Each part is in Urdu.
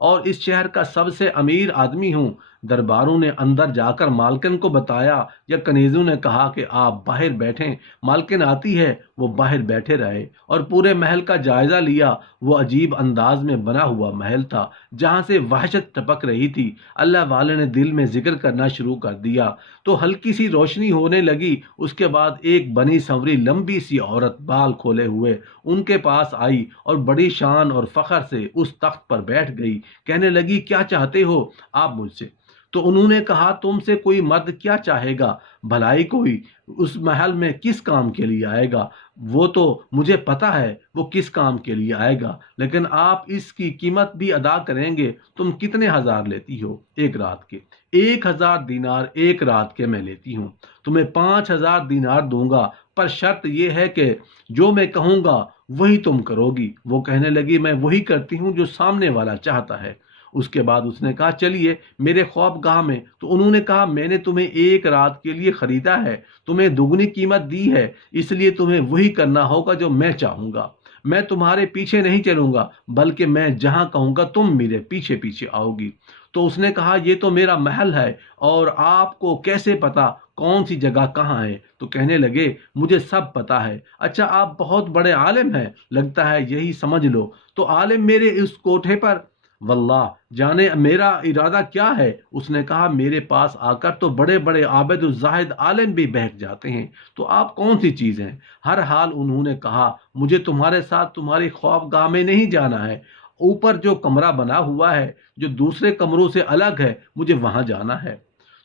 اور اس شہر کا سب سے امیر آدمی ہوں۔ درباروں نے اندر جا کر مالکن کو بتایا یا کنیزوں نے کہا کہ آپ باہر بیٹھیں۔ مالکن آتی ہے، وہ باہر بیٹھے رہے اور پورے محل کا جائزہ لیا۔ وہ عجیب انداز میں بنا ہوا محل تھا جہاں سے وحشت ٹپک رہی تھی۔ اللہ والے نے دل میں ذکر کرنا شروع کر دیا تو ہلکی سی روشنی ہونے لگی۔ اس کے بعد ایک بنی سنوری لمبی سی عورت بال کھولے ہوئے ان کے پاس آئی اور بڑی شان اور فخر سے اس تخت پر بیٹھ گئی۔ کہنے لگی، کیا چاہتے ہو آپ مجھ سے؟ تو انہوں نے کہا، تم سے کوئی مرد کیا چاہے گا؟ بھلائی کوئی اس محل میں کس کام کے لیے آئے گا؟ وہ تو مجھے پتا ہے وہ کس کام کے لیے آئے گا، لیکن آپ اس کی قیمت بھی ادا کریں گے۔ تم کتنے ہزار لیتی ہو ایک رات کے؟ 1,000 دینار ایک رات کے میں لیتی ہوں۔ تمہیں 5,000 دینار دوں گا، پر شرط یہ ہے کہ جو میں کہوں گا وہی تم کرو گی۔ وہ کہنے لگی، میں وہی کرتی ہوں جو سامنے والا چاہتا ہے۔ اس کے بعد اس نے کہا، چلیے میرے خواب گاہ میں۔ تو انہوں نے کہا، میں نے تمہیں ایک رات کے لیے خریدا ہے، تمہیں دگنی قیمت دی ہے، اس لیے تمہیں وہی کرنا ہوگا جو میں چاہوں گا۔ میں تمہارے پیچھے نہیں چلوں گا، بلکہ میں جہاں کہوں گا تم میرے پیچھے پیچھے آؤ گی۔ تو اس نے کہا، یہ تو میرا محل ہے اور آپ کو کیسے پتا کون سی جگہ کہاں ہے؟ تو کہنے لگے، مجھے سب پتا ہے۔ اچھا، آپ بہت بڑے عالم ہیں، لگتا ہے یہی سمجھ لو۔ تو عالم میرے اس کوٹھے پر؟ واللہ جانے میرا ارادہ کیا ہے۔ اس نے کہا، میرے پاس آ کر تو بڑے بڑے عابد الزاہد عالم بھی بہک جاتے ہیں، تو آپ کون سی چیز ہیں؟ ہر حال انہوں نے کہا، مجھے تمہارے ساتھ تمہاری خواب گاہ میں نہیں جانا ہے، اوپر جو کمرہ بنا ہوا ہے جو دوسرے کمروں سے الگ ہے، مجھے وہاں جانا ہے۔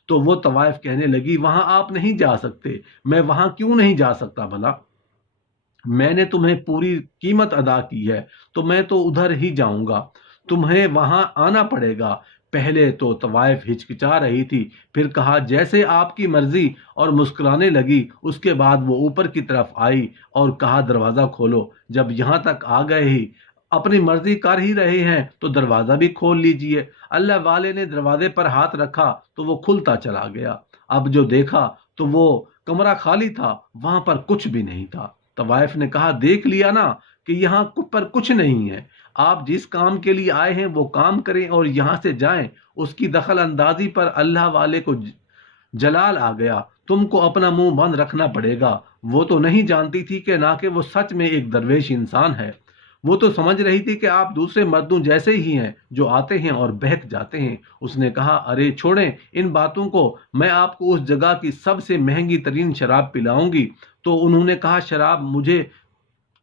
تو وہ طوائف کہنے لگی، وہاں آپ نہیں جا سکتے۔ میں وہاں کیوں نہیں جا سکتا بھلا؟ میں نے تمہیں پوری قیمت ادا کی ہے، تو میں تو ادھر ہی جاؤں گا، تمہیں وہاں آنا پڑے گا۔ پہلے تو طوائف ہچکچا رہی تھی، پھر کہا، جیسے آپ کی مرضی، اور مسکرانے لگی۔ اس کے بعد وہ اوپر کی طرف آئی اور کہا، دروازہ کھولو۔ جب یہاں تک آ گئے ہی اپنی مرضی کر ہی رہے ہیں تو دروازہ بھی کھول لیجئے۔ اللہ والے نے دروازے پر ہاتھ رکھا تو وہ کھلتا چلا گیا۔ اب جو دیکھا تو وہ کمرہ خالی تھا، وہاں پر کچھ بھی نہیں تھا۔ طوائف نے کہا، دیکھ لیا نا کہ یہاں پر کچھ نہیں ہے۔ آپ جس کام کے لیے آئے ہیں وہ کام کریں اور یہاں سے جائیں۔ اس کی دخل اندازی پر اللہ والے کو جلال آ گیا۔ تم کو اپنا منہ بند رکھنا پڑے گا۔ وہ تو نہیں جانتی تھی کہ نہ کہ وہ سچ میں ایک درویش انسان ہے۔ وہ تو سمجھ رہی تھی کہ آپ دوسرے مردوں جیسے ہی ہیں جو آتے ہیں اور بہک جاتے ہیں۔ اس نے کہا، ارے چھوڑیں ان باتوں کو، میں آپ کو اس جگہ کی سب سے مہنگی ترین شراب پلاؤں گی۔ تو انہوں نے کہا، شراب؟ مجھے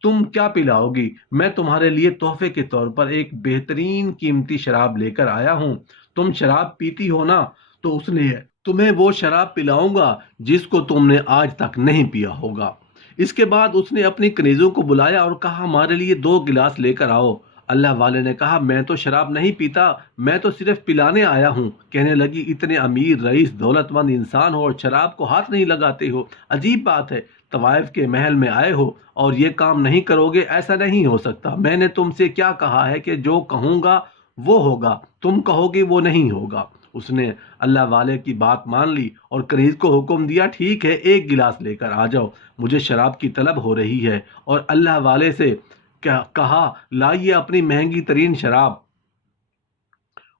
تم کیا پلاؤ گی؟ میں تمہارے لیے تحفے کے طور پر ایک بہترین قیمتی شراب لے کر آیا ہوں۔ تم شراب پیتی ہو نا، تو اس لیے تمہیں وہ شراب پلاؤں گا جس کو تم نے آج تک نہیں پیا ہوگا۔ اس کے بعد اس نے اپنی کنیزوں کو بلایا اور کہا، ہمارے لیے 2 گلاس لے کر آؤ۔ اللہ والے نے کہا، میں تو شراب نہیں پیتا، میں تو صرف پلانے آیا ہوں۔ کہنے لگی، اتنے امیر رئیس دولت مند انسان ہو اور شراب کو ہاتھ نہیں لگاتے ہو، عجیب بات ہے۔ طوائف کے محل میں آئے ہو اور یہ کام نہیں کرو گے؟ ایسا نہیں ہو سکتا۔ میں نے تم سے کیا کہا ہے کہ جو کہوں گا وہ ہوگا، تم کہو گے وہ نہیں ہوگا۔ اس نے اللہ والے کی بات مان لی اور کنیز کو حکم دیا، ٹھیک ہے، 1 گلاس لے کر آ جاؤ، مجھے شراب کی طلب ہو رہی ہے۔ اور اللہ والے سے کہا، لائیے اپنی مہنگی ترین شراب۔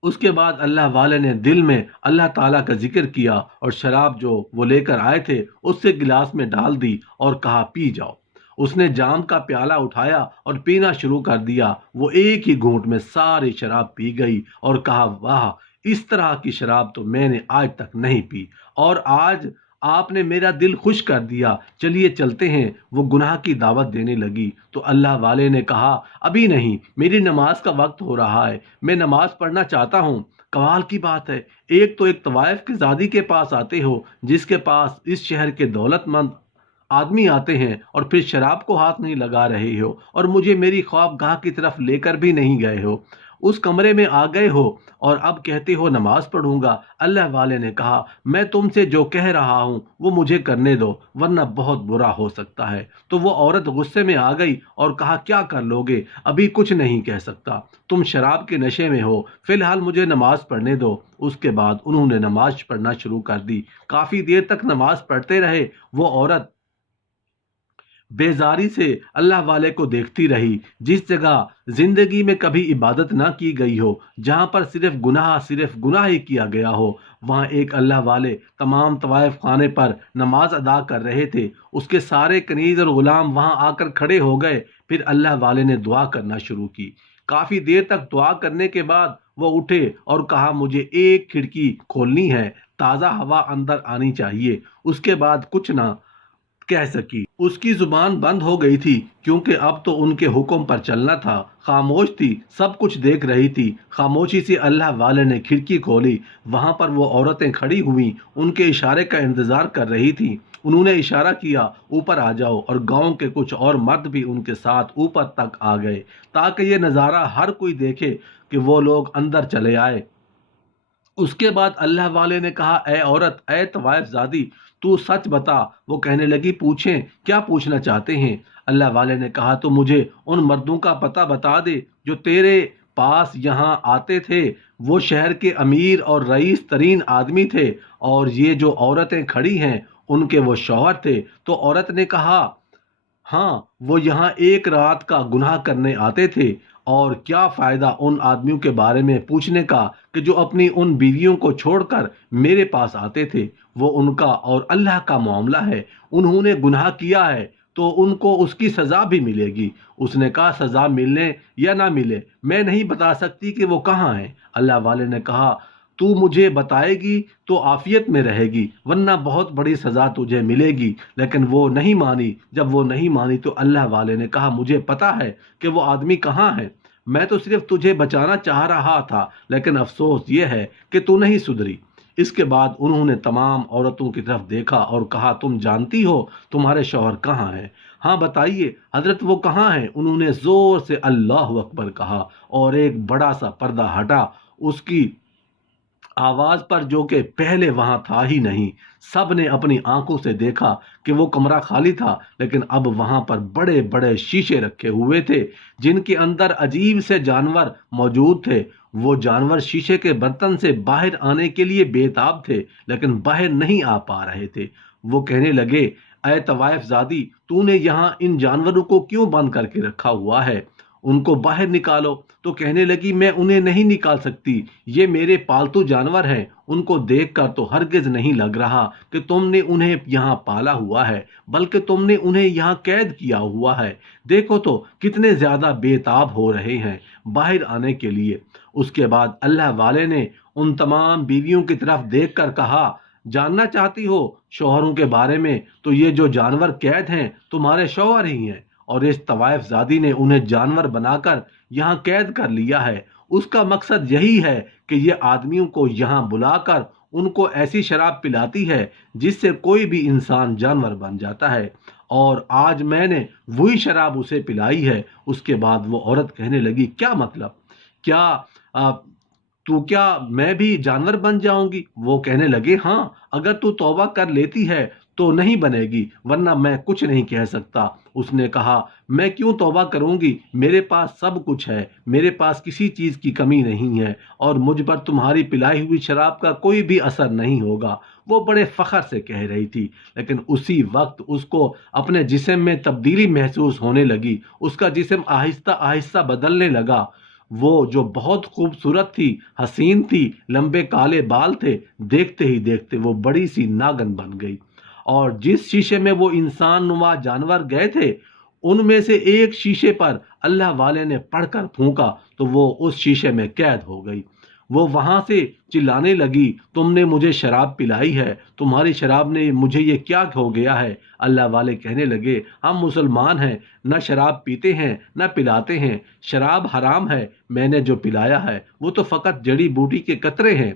اس کے بعد اللہ والے نے دل میں اللہ تعالیٰ کا ذکر کیا اور شراب جو وہ لے کر آئے تھے اس سے گلاس میں ڈال دی اور کہا، پی جاؤ۔ اس نے جام کا پیالہ اٹھایا اور پینا شروع کر دیا۔ وہ ایک ہی گھونٹ میں ساری شراب پی گئی اور کہا، واہ، اس طرح کی شراب تو میں نے آج تک نہیں پی، اور آج آپ نے میرا دل خوش کر دیا، چلیے چلتے ہیں۔ وہ گناہ کی دعوت دینے لگی تو اللہ والے نے کہا، ابھی نہیں، میری نماز کا وقت ہو رہا ہے، میں نماز پڑھنا چاہتا ہوں۔ کمال کی بات ہے، ایک تو ایک طوائف کی زادی کے پاس آتے ہو جس کے پاس اس شہر کے دولت مند آدمی آتے ہیں، اور پھر شراب کو ہاتھ نہیں لگا رہے ہو، اور مجھے میری خواب گاہ کی طرف لے کر بھی نہیں گئے ہو، اس کمرے میں آ گئے ہو اور اب کہتے ہو نماز پڑھوں گا۔ اللہ والے نے کہا، میں تم سے جو کہہ رہا ہوں وہ مجھے کرنے دو، ورنہ بہت برا ہو سکتا ہے۔ تو وہ عورت غصے میں آ گئی اور کہا، کیا کر لو گے؟ ابھی کچھ نہیں کہہ سکتا، تم شراب کے نشے میں ہو، فی الحال مجھے نماز پڑھنے دو۔ اس کے بعد انہوں نے نماز پڑھنا شروع کر دی، کافی دیر تک نماز پڑھتے رہے۔ وہ عورت بیزاری سے اللہ والے کو دیکھتی رہی۔ جس جگہ زندگی میں کبھی عبادت نہ کی گئی ہو، جہاں پر صرف گناہ ہی کیا گیا ہو، وہاں ایک اللہ والے تمام طوائف خانے پر نماز ادا کر رہے تھے۔ اس کے سارے کنیز اور غلام وہاں آ کر کھڑے ہو گئے۔ پھر اللہ والے نے دعا کرنا شروع کی۔ کافی دیر تک دعا کرنے کے بعد وہ اٹھے اور کہا، مجھے ایک کھڑکی کھولنی ہے، تازہ ہوا اندر آنی چاہیے۔ اس کے بعد کچھ نہ کہہ سکی۔ اس کی زبان بند ہو گئی تھی، کیونکہ اب تو ان کے حکم پر چلنا تھا۔ خاموش تھی، سب کچھ دیکھ رہی تھی۔ خاموشی سے اللہ والے نے کھڑکی کھولی۔ وہاں پر وہ عورتیں کھڑی ہوئیں، ان کے اشارے کا انتظار کر رہی تھیں۔ انہوں نے اشارہ کیا، اوپر آ جاؤ، اور گاؤں کے کچھ اور مرد بھی ان کے ساتھ اوپر تک آ گئے، تاکہ یہ نظارہ ہر کوئی دیکھے کہ وہ لوگ اندر چلے آئے۔ اس کے بعد اللہ والے نے کہا، اے عورت، اے طوائف زادی، تو سچ بتا۔ وہ کہنے لگی، پوچھیں، کیا پوچھنا چاہتے ہیں؟ اللہ والے نے کہا، تو مجھے ان مردوں کا پتہ بتا دے جو تیرے پاس یہاں آتے تھے۔ وہ شہر کے امیر اور رئیس ترین آدمی تھے، اور یہ جو عورتیں کھڑی ہیں ان کے وہ شوہر تھے۔ تو عورت نے کہا، ہاں، وہ یہاں ایک رات کا گناہ کرنے آتے تھے، اور کیا فائدہ ان آدمیوں کے بارے میں پوچھنے کا کہ جو اپنی ان بیویوں کو چھوڑ کر میرے پاس آتے تھے۔ وہ ان کا اور اللہ کا معاملہ ہے، انہوں نے گناہ کیا ہے تو ان کو اس کی سزا بھی ملے گی۔ اس نے کہا، سزا ملنے یا نہ ملے میں نہیں بتا سکتی کہ وہ کہاں ہیں۔ اللہ والے نے کہا، تو مجھے بتائے گی تو عافیت میں رہے گی، ورنہ بہت بڑی سزا تجھے ملے گی۔ لیکن وہ نہیں مانی۔ جب وہ نہیں مانی تو اللہ والے نے کہا، مجھے پتا ہے کہ وہ آدمی کہاں ہے، میں تو صرف تجھے بچانا چاہ رہا تھا، لیکن افسوس یہ ہے کہ تو نہیں سدھری۔ اس کے بعد انہوں نے تمام عورتوں کی طرف دیکھا اور کہا، تم جانتی ہو تمہارے شوہر کہاں ہیں؟ ہاں بتائیے حضرت، وہ کہاں ہیں؟ انہوں نے زور سے اللہ اکبر کہا، اور ایک بڑا سا پردہ ہٹا اس کی آواز پر، جو کہ پہلے وہاں تھا ہی نہیں۔ سب نے اپنی آنکھوں سے دیکھا کہ وہ کمرہ خالی تھا، لیکن اب وہاں پر بڑے بڑے شیشے رکھے ہوئے تھے، جن کے اندر عجیب سے جانور موجود تھے۔ وہ جانور شیشے کے برتن سے باہر آنے کے لیے بے تاب تھے، لیکن باہر نہیں آ پا رہے تھے۔ وہ کہنے لگے، اے طوائف زادی، تو نے یہاں ان جانوروں کو کیوں بند کر کے رکھا ہوا ہے؟ ان کو باہر نکالو۔ تو کہنے لگی، میں انہیں نہیں نکال سکتی، یہ میرے پالتو جانور ہیں۔ ان کو دیکھ کر تو ہرگز نہیں لگ رہا کہ تم نے انہیں یہاں پالا ہوا ہے، بلکہ تم نے انہیں یہاں قید کیا ہوا ہے۔ دیکھو تو کتنے زیادہ بے تاب ہو رہے ہیں باہر آنے کے لیے۔ اس کے بعد اللہ والے نے ان تمام بیویوں کی طرف دیکھ کر کہا، جاننا چاہتی ہو شوہروں کے بارے میں؟ تو یہ جو جانور قید ہیں تمہارے شوہر ہی ہیں، اور اس طوائف زادی نے انہیں جانور بنا کر یہاں قید کر لیا ہے۔ اس کا مقصد یہی ہے کہ یہ آدمیوں کو یہاں بلا کر ان کو ایسی شراب پلاتی ہے جس سے کوئی بھی انسان جانور بن جاتا ہے، اور آج میں نے وہی شراب اسے پلائی ہے۔ اس کے بعد وہ عورت کہنے لگی، کیا مطلب؟ کیا آ، تو کیا میں بھی جانور بن جاؤں گی؟ وہ کہنے لگے، ہاں، اگر تو توبہ کر لیتی ہے تو نہیں بنے گی، ورنہ میں کچھ نہیں کہہ سکتا۔ اس نے کہا، میں کیوں توبہ کروں گی؟ میرے پاس سب کچھ ہے، میرے پاس کسی چیز کی کمی نہیں ہے، اور مجھ پر تمہاری پلائی ہوئی شراب کا کوئی بھی اثر نہیں ہوگا۔ وہ بڑے فخر سے کہہ رہی تھی، لیکن اسی وقت اس کو اپنے جسم میں تبدیلی محسوس ہونے لگی۔ اس کا جسم آہستہ آہستہ بدلنے لگا۔ وہ جو بہت خوبصورت تھی، حسین تھی، لمبے کالے بال تھے، دیکھتے ہی دیکھتے وہ بڑی سی ناگن بن گئی، اور جس شیشے میں وہ انسان نما جانور گئے تھے، ان میں سے ایک شیشے پر اللہ والے نے پڑھ کر پھونکا تو وہ اس شیشے میں قید ہو گئی۔ وہ وہاں سے چلانے لگی، تم نے مجھے شراب پلائی ہے، تمہاری شراب نے مجھے یہ کیا ہو گیا ہے؟ اللہ والے کہنے لگے، ہم مسلمان ہیں، نہ شراب پیتے ہیں نہ پلاتے ہیں، شراب حرام ہے، میں نے جو پلایا ہے وہ تو فقط جڑی بوٹی کے قطرے ہیں۔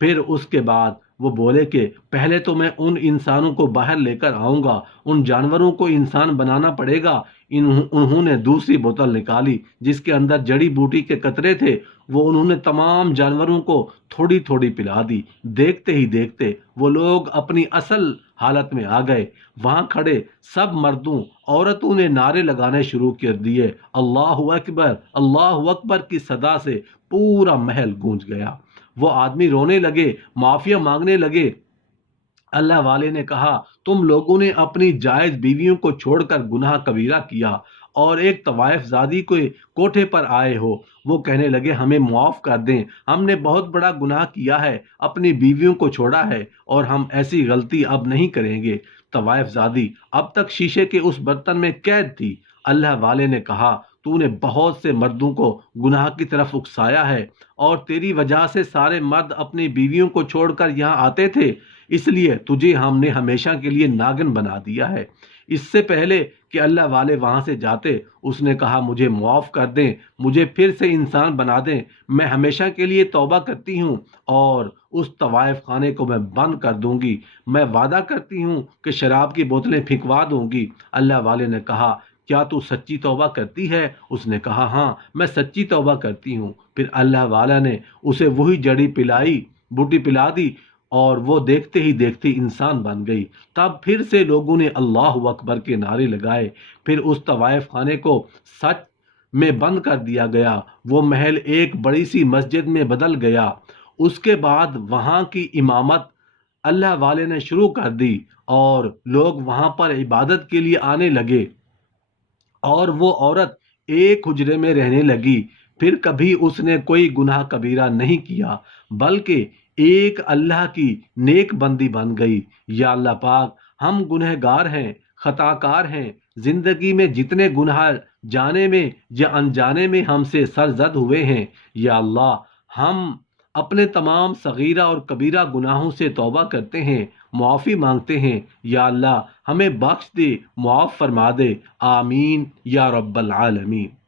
پھر اس کے بعد وہ بولے کہ پہلے تو میں ان انسانوں کو باہر لے کر آؤں گا، ان جانوروں کو انسان بنانا پڑے گا۔ انہوں نے دوسری بوتل نکالی جس کے اندر جڑی بوٹی کے قطرے تھے، وہ انہوں نے تمام جانوروں کو تھوڑی تھوڑی پلا دی۔ دیکھتے ہی دیکھتے وہ لوگ اپنی اصل حالت میں آ گئے۔ وہاں کھڑے سب مردوں عورتوں نے نعرے لگانے شروع کر دیے۔ اللہ اکبر، اللہ اکبر کی صدا سے پورا محل گونج گیا۔ وہ آدمی رونے لگے، معافیا مانگنے لگے۔ اللہ والے نے کہا، تم لوگوں نے اپنی جائز بیویوں کو چھوڑ کر گناہ کبیرہ کیا اور ایک طوائف زادی کے کوٹھے پر آئے ہو۔ وہ کہنے لگے ہمیں معاف کر دیں، ہم نے بہت بڑا گناہ کیا ہے، اپنی بیویوں کو چھوڑا ہے اور ہم ایسی غلطی اب نہیں کریں گے۔ طوائف زادی اب تک شیشے کے اس برتن میں قید تھی۔ اللہ والے نے کہا تو نے بہت سے مردوں کو گناہ کی طرف اکسایا ہے اور تیری وجہ سے سارے مرد اپنی بیویوں کو چھوڑ کر یہاں آتے تھے، اس لیے تجھے ہم نے ہمیشہ کے لیے ناگن بنا دیا ہے۔ اس سے پہلے کہ اللہ والے وہاں سے جاتے اس نے کہا مجھے معاف کر دیں، مجھے پھر سے انسان بنا دیں، میں ہمیشہ کے لیے توبہ کرتی ہوں اور اس طوائف خانے کو میں بند کر دوں گی، میں وعدہ کرتی ہوں کہ شراب کی بوتلیں پھینکوا دوں گی۔ اللہ والے نے کہا کیا تو سچی توبہ کرتی ہے؟ اس نے کہا ہاں میں سچی توبہ کرتی ہوں۔ پھر اللہ والا نے اسے وہی جڑی پلائی بوٹی پلا دی اور وہ دیکھتے ہی دیکھتے انسان بن گئی۔ تب پھر سے لوگوں نے اللہ اکبر کے نعرے لگائے۔ پھر اس طوائف خانے کو سچ میں بند کر دیا گیا، وہ محل ایک بڑی سی مسجد میں بدل گیا۔ اس کے بعد وہاں کی امامت اللہ والے نے شروع کر دی اور لوگ وہاں پر عبادت کے لیے آنے لگے اور وہ عورت ایک حجرے میں رہنے لگی۔ پھر کبھی اس نے کوئی گناہ کبیرہ نہیں کیا بلکہ ایک اللہ کی نیک بندی بن گئی۔ یا اللہ پاک ہم گنہگار ہیں، خطا کار ہیں، زندگی میں جتنے گناہ جانے میں یا انجانے میں ہم سے سرزد ہوئے ہیں، یا اللہ ہم اپنے تمام صغیرہ اور کبیرہ گناہوں سے توبہ کرتے ہیں، معافی مانگتے ہیں۔ یا اللہ ہمیں بخش دے، معاف فرما دے، آمین یا رب العالمین۔